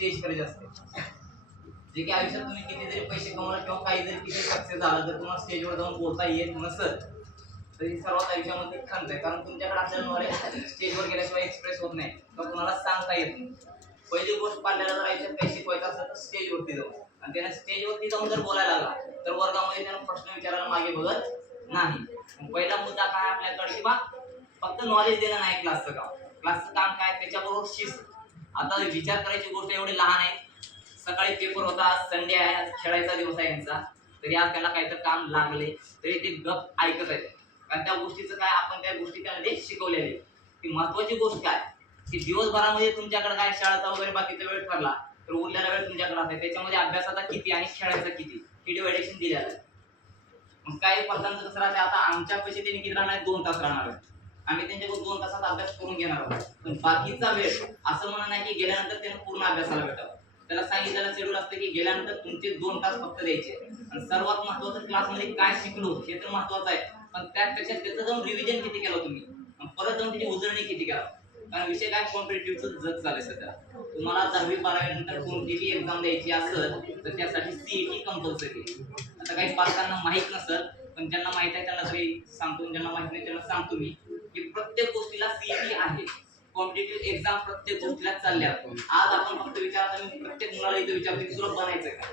Stage courage असते. जे की आयुष्यात तुम्ही कितीतरी पैसे कमवले किंवा काही जरी किती सक्सेस झाला जर तुम्हाला स्टेजवर जाऊन बोलता येत नसत तर ही सर्वात आयुष्यामध्ये खंत आहे. कारण तुमच्याकडे असलेलं नॉलेज स्टेजवर गेल्याशिवाय एक्सप्रेस होत नाही. किंवा कुणाला सांगता येत नाही. पहिली गोष्ट पाडल्याला जर आयुष्यात काही शिकवायचं असेल तर स्टेजवरती जाऊ. आणि त्याने स्टेजवरती जाऊन जर बोलायला लागला तर वर्गामध्ये त्यानं प्रश्न विचारायला मागे बघत नाही. पहिला मुद्दा काय आपल्याकडे? किंवा फक्त नॉलेज देणं नाही क्लासचं काम. क्लासचं काम काय? त्याच्याबरोबर शिस्त. आता विचार करायची गोष्ट एवढी लहान आहे. सकाळी पेपर होता संडे आहे आज खेळायचा दिवस आहे यांचा. तरी आज त्याला काहीतरी काम लागले. तरी ते गप ऐकत आहेत. कारण त्या गोष्टीचं काय आपण त्या गोष्टी त्यामध्ये शिकवलेले ती महत्वाची गोष्ट काय की दिवसभरामध्ये तुमच्याकडे काय शाळेचा वगैरे बाकीचा वेळ ठरला तर उरलेला वेळ तुमच्याकडे असेल त्याच्यामध्ये अभ्यासाचा किती आणि खेळायचा किती हे डिवायडेशन दिलेलं आहे. मग काही पालकांचं कसं राहते. आता आमच्या पैसे त्यांनी किती राहणार दोन तास राहणार आहे आम्ही त्यांच्याकडून दोन तासात अभ्यास करून घेणार आहोत. पण बाकीचा वेळ असं म्हणणं नाही की गेल्यानंतर त्यानं पूर्ण अभ्यासाला भेटावं. त्याला सांगितलेलं शेड्यूल असतं की गेल्यानंतर तुमचे दोन तास फक्त द्यायचे. आणि सर्वात महत्वाचं क्लासमध्ये काय शिकलो हे तर महत्वाचं आहे. पण त्यापेक्षा त्याचं जाऊन रिव्हिजन किती केलं तुम्ही? परत जाऊन त्याची उजळणी किती केला? कारण विषय काय कॉम्पिटेटिव्हचं जग चालेल सध्या. तुम्हाला दहावी बारावी नंतर कोणतीही एक्झाम द्यायची असेल तर त्यासाठी सीईटी कंपल्सरी आता काही पालकांना माहीत नसेल पण ज्यांना माहीत आहे त्यांना तरी सांगतो ज्यांना माहीत नाही त्यांना सांगतो मी. प्रत्येक गोष्टीला सीईटी आहे. कॉम्पिटेटिव्ह एक्झाम प्रत्येक गोष्टीला चालल्या आज आपण फक्त विचार मी प्रत्येक मुलाला इथे विचारतो की तुला बनायचं का?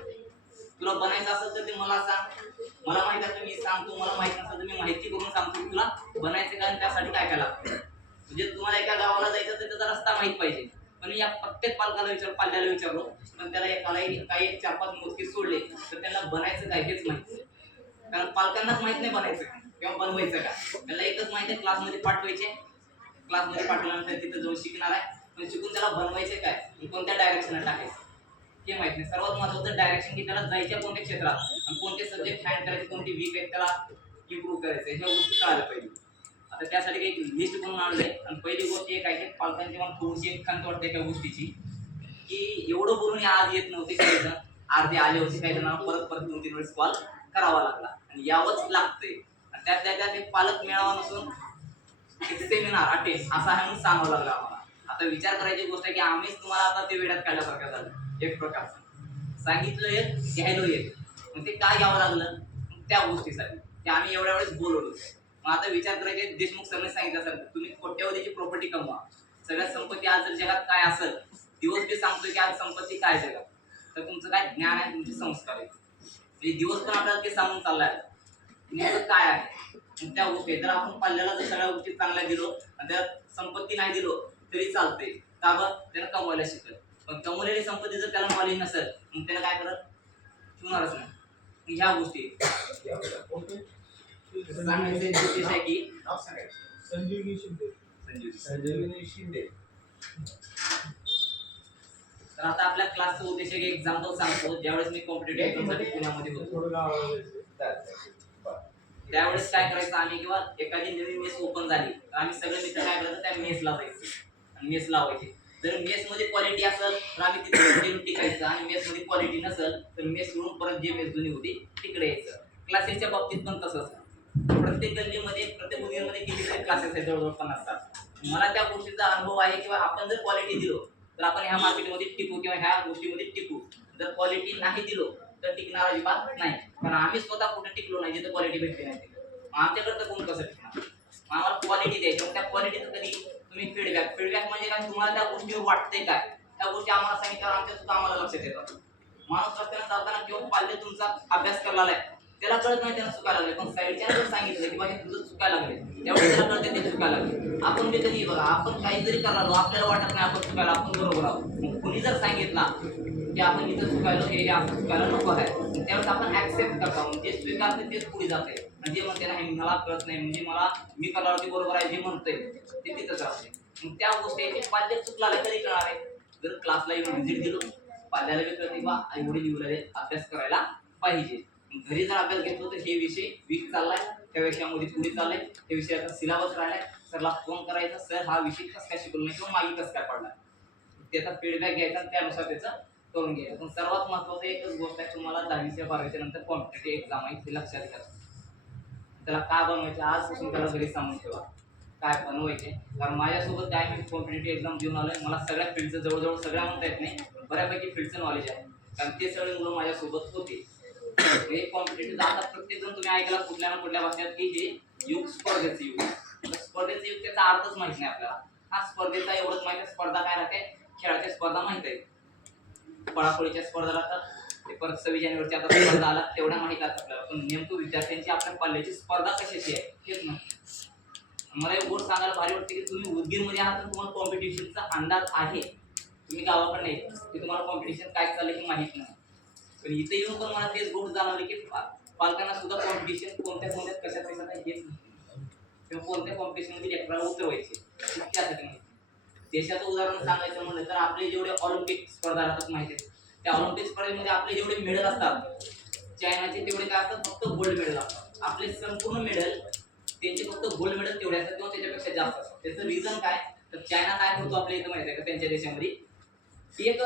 तुला बनायचं असेल तर ते मला सांग. मला माहीत असेल तर मी सांगतो. मला माहीत नसेल तर मी माहिती करून सांगतो. की तुला बनायचं का आणि त्यासाठी काय काय लागतं? म्हणजे तुम्हाला एका गावाला जायचं तर त्याचा रस्ता माहीत पाहिजे. पण या प्रत्येक पालकाला विचार पाल्याला विचारलो पण त्याला एकाला काही चार पाच मोजके सोडले तर त्यांना बनायचं काय हेच माहिती कारण पालकांनाच माहीत नाही बनायचं काय. किंवा बनवायचं का? त्याला एकच माहिती आहे क्लासमध्ये पाठवायचे. क्लासमध्ये पाठवल्यानंतर तिथं जाऊन शिकणार आहे. पण शिकून त्याला बनवायचे काय? कोणत्या डायरेक्शनला टाकायचं? हे माहीत नाही. सर्वात महत्वाचं डायरेक्शन की त्याला जायच्या कोणत्या क्षेत्रात आणि कोणते सब्जेक्ट हँड करायचे कोणते वीक आहेत त्याला इम्प्रूव्ह करायचे ह्या गोष्टी कळायला पाहिजे. आता त्यासाठी काही लिस्ट बनवून आहे आणि पहिली गोष्ट एक आहे की पालकांची मला थोडीशी एक खंत वाटते एका गोष्टीची. की एवढं बोलून हे आज येत नव्हते काही जण अर्धे आले होते काही जणांना परत परत दोन तीन वेळेस कॉल करावा लागला. आणि यावंच लागतंय. त्यातल्या त्यात एक पालक मेळावा नसून एक सेमिनार अटेंड असा आहे म्हणून सांगावं लागलं आम्हाला. आता विचार करायची गोष्ट आहे की आम्हीच तुम्हाला आता ते वेड्यात काढल्यासारखं झालं एक प्रकारचं. सांगितलं एक घ्यायलो एक. मग ते काय घ्यावं लागलं? त्या गोष्टीसाठी. की आम्ही एवढ्या वेळेस बोलवलो. मग आता विचार करायचे देशमुख सरने सांगितलं सर तुम्ही कोट्यावधीची प्रॉपर्टी कमवा. सगळ्यात संपत्ती आज जर जगात काय असेल दिवस बी सांगतोय की आज संपत्ती काय जगात? तर तुमचं काय ज्ञान आहे तुमचे संस्कार आहे म्हणजे दिवस पण आपल्याला ते सांगून चाललाय. काय आहे? त्या गोष्टी जर आपण पाल्याला जर सगळ्या गोष्टी चांगल्या दिलो आणि त्यात संपत्ती नाही दिलो तरी चालते का बरं? त्यानं कमवायला शिकल. पण कमवलेली संपत्ती जर त्याला नॉलेज नसेल मग त्याला काय करत? शिकणारच नाही. ह्या गोष्टी सांगायचं आहे की संजीवनी शिंदे. संजीव संजीवनी शिंदे. तर आता आपल्या क्लासचा उद्देश एक एक्झाम्पल सांगतो. ज्यावेळेस मी कॉम्पिटेटिव्ह एक्झामसाठी पुण्यामध्ये होतो. त्यावेळेस काय करायचं आम्ही किंवा एखादी नवीन मेस ओपन झाली तर आम्ही सगळे मित्र काय करायचं त्या मेसला जायचं. आणि मेस लावायचे. जर मेसमध्ये क्वालिटी असेल तर आम्ही तिथे टिकायचं. आणि मेसमध्ये क्वालिटी नसेल तर मेस सोडून परत जे मेस जुनी होती तिकडे यायचं. क्लासेसच्या बाबतीत पण तसंच प्रत्येक गल्लीमध्ये प्रत्येक मुलीमध्ये कितीतरी क्लासेस आहेत जवळजवळ पन्नास असतात मला त्या गोष्टीचा अनुभव आहे किंवा आपण जर क्वालिटी दिलो तर आपण ह्या मार्केटमध्ये टिकू किंवा ह्या गोष्टीमध्ये टिकू. जर क्वालिटी नाही दिलो तर टिकणार अजिबात नाही. पण आम्ही स्वतः कुठे टिकलो नाही जिथं क्वालिटी भेटली नाही तिथं. आमच्याकडे तर कोण कसं टिकणार? आम्हाला क्वालिटी द्यायची मग त्या क्वालिटीचं कधी तुम्ही फीडबॅक फीडबॅक म्हणजे काय? तुम्हाला त्या गोष्टीवर वाटते काय? त्या गोष्टी आम्हाला सांगितल्यावर आमच्या सुद्धा आम्हाला लक्षात येतात माणूस रस्त्याने चालताना किंवा पाल्य तुमचा अभ्यास करायला आहे त्याला कळत नाही त्याला चुकायला लागले. पण साईडच्या जर सांगितलं की बाबा तुझं चुकायला लागले. त्यावेळेस त्याला कळते ते चुकायला लागले. आपण बी कधी बघा आपण काही जरी करालो आपल्याला वाटत नाही आपण चुकायला आपण बरोबर आहोत. कुणी जर सांगितला की आपण इथं चुकायलो हे आपण चुकायला नको आहे. त्यावेळेस आपण ऍक्सेप्ट करतो. म्हणजे स्वीकारते तेच पुढे जाते म्हणजे म्हणते नाही मला कळत नाही म्हणजे मला मी करायला ते बरोबर आहे जे म्हणतोय ते तिथंच राहते मग त्या गोष्टी ते पाल्य चुकला कधी कळणार आहे? जर क्लासला येऊन व्हिजिट दिलो पाल्याला बी कळते बा आई वडील येऊ अभ्यास करायला पाहिजे. घरी जर अभ्यास घेतलो तर हे विषय वीक चाललाय त्या विषयामध्ये पुढे चाललाय त्या विषयाचा सिलेबस राहिलाय. सरला फोन करायचा सर हा विषय कसं काय शिकवला नाही किंवा मागे कसं काय पडला त्याचा फीडबॅक घ्यायचा त्यानुसार त्याचं करून घ्यायचं. पण सर्वात महत्त्वाचं एकच गोष्ट आहे तुम्हाला दहावीच्या बारावीच्या नंतर कॉम्पिटेटिव्ह एक्झाम आहे ते लक्षात घ्या त्याला काय बनवायचे? आजपासून त्याला घरी सांगून ठेवा. काय बनवायचे? कारण माझ्यासोबत काय मी कॉम्पिटेटिव्ह एक्झाम देऊन आहे मला सगळ्या फील्डचं जवळजवळ सगळ्या म्हणता येत नाही बऱ्यापैकी फील्डचं नॉलेज आहे. कारण ते सगळे मुलं माझ्यासोबत होते. हे कॉम्पिटेटिव्ह आता प्रत्येक जण तुम्ही ऐकला कुठल्या ना कुठल्या भाषेत की हे युग स्पर्धेचं युग आहे. स्पर्धेचं युग त्याचा अर्थच माहीत नाही आपल्याला. हा स्पर्धेचा एवढंच माहिती आहे स्पर्धा काय राहते? खेळाच्या स्पर्धा माहीत आहे पळापळीच्या स्पर्धा राहतात ते परत सव्वीस जानेवारी आता स्पर्धा आला तेवढ्या माहीत आहे आपल्याला. पण नेमकं विद्यार्थ्यांची आपल्या पल्ल्याची स्पर्धा कशाची आहे हेच नाही. मला एक गोष्ट सांगायला भारी वाटते की तुम्ही उदगीरमध्ये आहात तर तुम्हाला कॉम्पिटिशनचा अंदाज आहे. तुम्ही गावाकडे की तुम्हाला कॉम्पिटिशन काय चाललं हे माहीत नाही. पण इथे येऊन पण मला तेच गोष्ट जाणवली की पालकांना सुद्धा कॉम्पिटिशन कोणत्या कोणत्या कशात कशात आहे हेच नाही. किंवा कोणत्या कॉम्पिटिशनमध्ये मध्ये उतरवायचे त्यासाठी माहिती. देशाचं उदाहरण सांगायचं म्हणलं तर आपले जेवढे ऑलिम्पिक स्पर्धा राहतात माहिती आहेत त्या ऑलिम्पिक स्पर्धेमध्ये आपले जेवढे मेडल असतात चायनाचे तेवढे काय असतात फक्त गोल्ड मेडल असतात. आपले संपूर्ण मेडल त्यांचे फक्त गोल्ड मेडल तेवढे असतात किंवा त्याच्यापेक्षा जास्त असतात. त्याचं रिझन काय? तर चायना काय करतो आपल्या इथं माहिती आहे का? त्यांच्या देशामध्ये. एक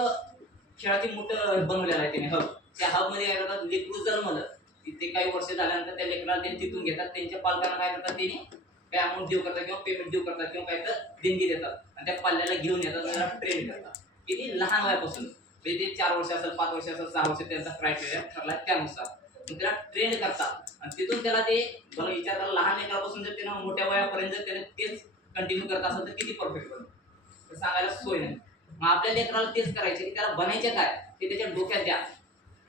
खेळाची मोठं बनवलेलं आहे त्याने हब त्या हबमध्ये काय करतात? लेकरू जन्मलं. तिथे काही वर्ष झाल्यानंतर त्या लेकराला ते तिथून घेतात. त्यांच्या पालकांना काय करतात? त्यांनी काय अमाऊंट देऊ करतात किंवा पेमेंट देऊ करतात किंवा काय तर देणगी देतात. आणि त्या पाल्याला घेऊन येतात त्याला ट्रेन करतात. किती लहान वयापासून. म्हणजे ते चार वर्ष असेल पाच वर्ष असेल सहा वर्ष त्यांचा क्रायटेरिया ठरला त्यानुसार. मग त्याला ट्रेन करतात. आणि तिथून त्याला ते बरं विचार करा लहान लेकरापासून जर त्यांना मोठ्या वयापर्यंत जर त्याने तेच कंटिन्यू करत असेल तर किती परफेक्ट बनेल तर सांगायला सोय नाही. मग आपल्या लेकराला तेच करायचे की त्याला बनायचे काय? ते त्याच्या डोक्यात द्या.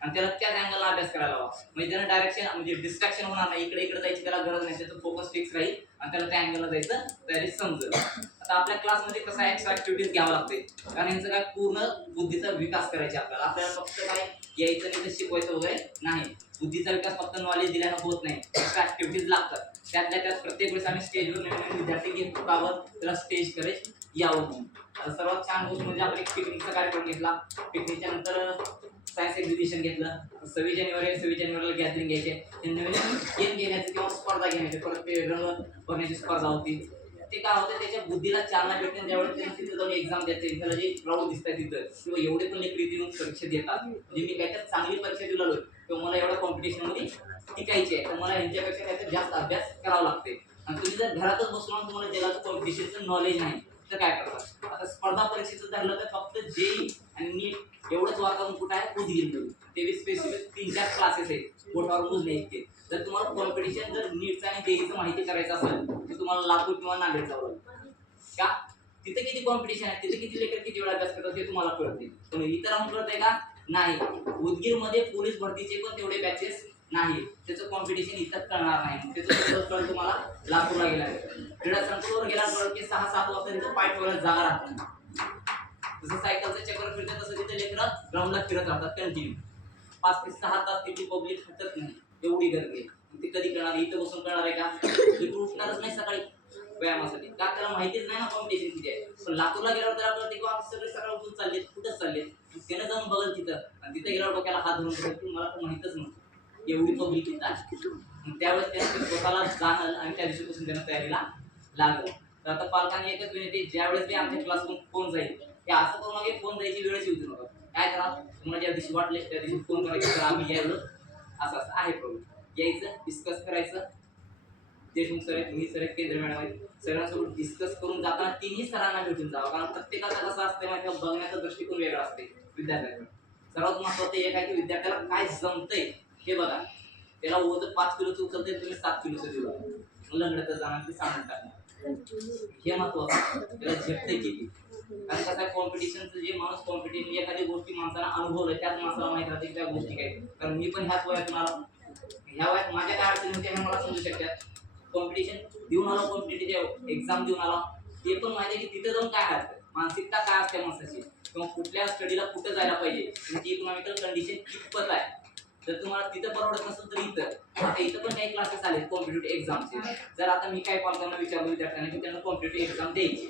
आणि त्याला त्याच अँगलला अभ्यास करायला हवा म्हणजे त्याला डायरेक्शन म्हणजे डिस्ट्रॅक्शन होणार नाही इकडे इकडे जायची त्याला गरज नाही त्याचा फोकस फिक्स राहील आणि त्याला त्या अँगलला जायचं तयारी समजेल. आता आपल्या क्लासमध्ये कसं एक्स्ट्रा ऍक्टिव्हिटीज घ्यावं लागते कारण यांचं काय पूर्ण बुद्धीचा विकास करायचा आपल्याला. आपल्याला फक्त काय यायचं नाही तर शिकवायचं वगैरे नाही. बुद्धीचा विकास फक्त नॉलेज दिल्यानं होत नाही एक्स्ट्रा ॲक्टिव्हिटीज लागतात. त्यातल्या त्यात प्रत्येक वेळेस आम्ही स्टेजवर नवीन विद्यार्थी घेतो त्यावर त्याला स्टेज करेज यावं म्हणून. आता सर्वात छान गोष्ट म्हणजे आपण एक पिकनिकचा कार्यक्रम घेतला. पिकनिकच्या नंतर सायन्स एक्झिबिशन घेतलं. सव्वीस जानेवारी सव्वीस जानेवारीला गॅदरिंग घ्यायचे. ते नवीन गेम घेण्याचे किंवा स्पर्धा घेण्याचे परत ते रंग भरण्याची स्पर्धा होती. ते काय होतं त्याच्या बुद्धीला चालना भेटते त्यावेळेस त्यांना तिथं जाऊन एक्झाम देते. त्याला जे प्राऊड दिसतात तिथं किंवा एवढे पण लेकरी देऊन परीक्षा देतात. म्हणजे मी काहीतरी चांगली परीक्षा दिला किंवा मला एवढ्या कॉम्पिटिशनमध्ये टिकायची आहे तर मला यांच्यापेक्षा काहीतरी जास्त अभ्यास करावा लागते आणि तुम्ही जर घरातच बसून तुम्हाला जगाचं कॉम्पिटिशनचं नॉलेज नाही तर काय करतात? आता स्पर्धा परीक्षेचं धरलं तर फक्त जेई आणि नीट एवढंच वातावरण कुठं आहे? उदगीर तेवीस स्पेसिफिक तीन चार क्लासेस आहेत. बोटावर मोजले इतके. जर तुम्हाला कॉम्पिटिशन जर नीटचं आणि जेईचं माहिती करायचं असेल तर तुम्हाला लातूर किंवा नांदेड जावं लागेल. का? तिथे किती कॉम्पिटिशन आहे? तिथे किती लेकर किती वेळा अभ्यास करतात ते तुम्हाला कळते पण इतर राहून कळतंय का? नाही. उदगीरमध्ये पोलीस भरतीचे पण तेवढे बॅचेस नाही. त्याचं कॉम्पिटिशन इथं करणार नाही. त्याचं तुम्हाला लातूरला गेला क्रीडा संकुलवर गेला तर की सहा सात वाजता तिथं पाय ठेवायला जागा राहत. नाही जसं सायकलचं चक्कर फिरतं तसं तिथे लेकरं ग्राउंडला फिरत राहतात कंटिन्यू पाच ते सहा तास तिथे पब्लिक हटत नाही. एवढी गर्दी आहे. ते कधी करणार इथं बसून करणार आहे का? इथून उठणारच नाही सकाळी व्यायामासाठी. का त्याला माहितीच नाही ना कॉम्पिटिशन किती आहे? पण लातूरला गेल्यावर तर आपल्याला ते किंवा सगळे सकाळ उठून चाललेत कुठंच चालले त्यानं जाऊन बघल तिथं. आणि तिथे गेल्यावर डोक्याला हात धरून मला तर माहितच नव्हतं. एवढी पब्लिक आहे. त्यावेळेस त्यांनी स्वतःला जाणल आणि त्या दिवशीपासून त्यांना तयारीला लागलं. तर आता पालकांनी एकच विनंती ज्यावेळेस ते आमच्या क्लासमधून फोन जाईल ते असं करू नका फोन जायची वेळच येऊ नका. काय करा तुम्हाला ज्या दिवशी वाटले त्या दिवशी फोन करायचं तर आम्ही यायलो. असं असं आहे प्रॉब्लेम यायचं डिस्कस करायचं. देशमुख सर आहेत मी सर आहेत केंद्र मॅडम आहेत. सगळ्यांसोबत डिस्कस करून जाताना तिन्ही सरांना भेटून जावं. कारण प्रत्येकाचा कसं असतं माहिती बघण्याचा दृष्टिकोन वेगळा असते विद्यार्थ्यांकडे सर्वात महत्वाचं एक आहे की विद्यार्थ्याला काय जमतंय हे बघा. त्याला ओझं पाच किलोचं उचलते तुम्ही सात किलोचं देऊ लंगडत जाणार ते सांगून टाकणार. हे महत्वाचं त्याला झेपते किती? कारण कसं आहे कॉम्पिटिशनचं जे माणूस कॉम्पिटिशन एखादी गोष्टी माणसाला अनुभवलं त्याच माणसाला माहीत राहते त्या गोष्टी काय कारण मी पण ह्याच वयात मला ह्या वयात माझ्या काय अडचणी होत्या हे मला समजू शकतात. कॉम्पिटिशन देऊन आलो कॉम्पिटेटिव्ह एक्झाम देऊन आलो. ते पण माहिती आहे की तिथं जाऊन काय असतं? मानसिकता काय असते माणसाची? किंवा कुठल्या स्टडीला कुठं जायला पाहिजे? तुमची इकॉनॉमिकल कंडिशन कितपत आहे? जर तुम्हाला तिथं परवडत नसेल तर इथं. आता इथं पण काही क्लासेस आले कॉम्पिटेटिव्ह एक्झामचे जर आता मी काय पालकांना विचारलं विद्यार्थ्यांना की त्यांना कॉम्पिटेटिव्ह एक्झाम द्यायची.